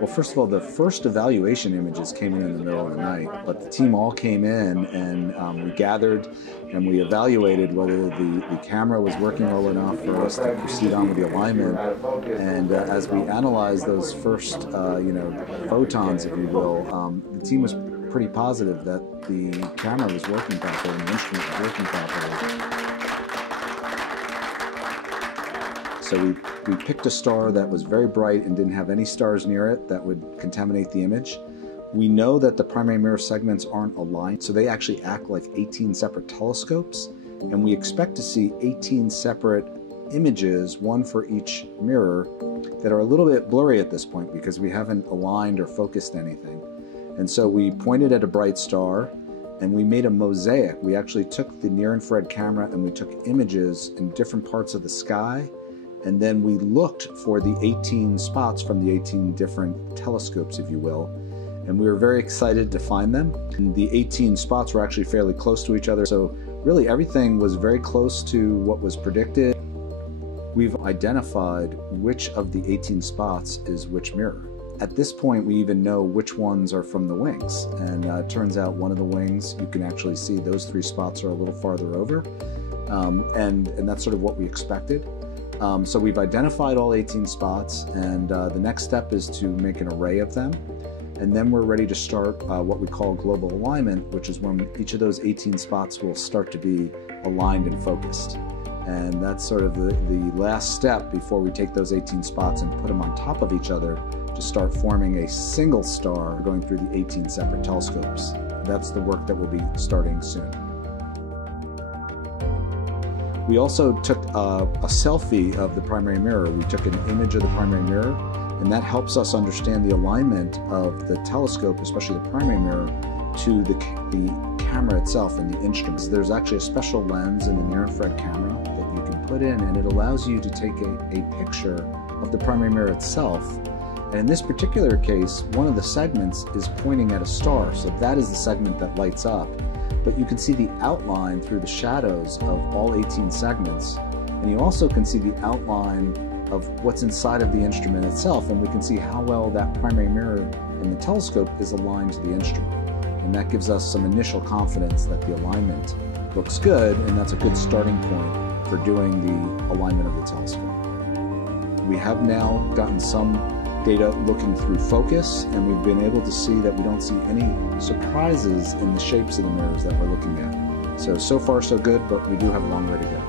Well, first of all, the first evaluation images came in the middle of the night, but the team all came in and we gathered and we evaluated whether the camera was working well enough for us to proceed on with the alignment. And as we analyzed those first, photons, if you will, the team was pretty positive that the camera was working properly and the instrument was working properly. So we picked a star that was very bright and didn't have any stars near it that would contaminate the image. We know that the primary mirror segments aren't aligned, so they actually act like 18 separate telescopes, and we expect to see 18 separate images, one for each mirror, that are a little bit blurry at this point because we haven't aligned or focused anything. And so we pointed at a bright star and we made a mosaic. We actually took the near-infrared camera and we took images in different parts of the sky, and then we looked for the 18 spots from the 18 different telescopes, if you will, and we were very excited to find them. And the 18 spots were actually fairly close to each other, so really everything was very close to what was predicted. We've identified which of the 18 spots is which mirror. At this point, we even know which ones are from the wings, and it turns out one of the wings, you can actually see those 3 spots are a little farther over, and that's sort of what we expected. So we've identified all 18 spots, and the next step is to make an array of them, and then we're ready to start what we call global alignment, which is when each of those 18 spots will start to be aligned and focused. And that's sort of the last step before we take those 18 spots and put them on top of each other to start forming a single star going through the 18 separate telescopes. That's the work that will be starting soon. We also took a selfie of the primary mirror. We took an image of the primary mirror, and that helps us understand the alignment of the telescope, especially the primary mirror, to the camera itself and the instruments. There's actually a special lens in the near-infrared camera that you can put in, and it allows you to take a picture of the primary mirror itself. And in this particular case, one of the segments is pointing at a star, so that is the segment that lights up. But you can see the outline through the shadows of all 18 segments, and you also can see the outline of what's inside of the instrument itself, and we can see how well that primary mirror in the telescope is aligned to the instrument. And that gives us some initial confidence that the alignment looks good, and that's a good starting point for doing the alignment of the telescope. We have now gotten some data looking through focus, and we've been able to see that we don't see any surprises in the shapes of the mirrors that we're looking at. So far so good, but we do have a long way to go.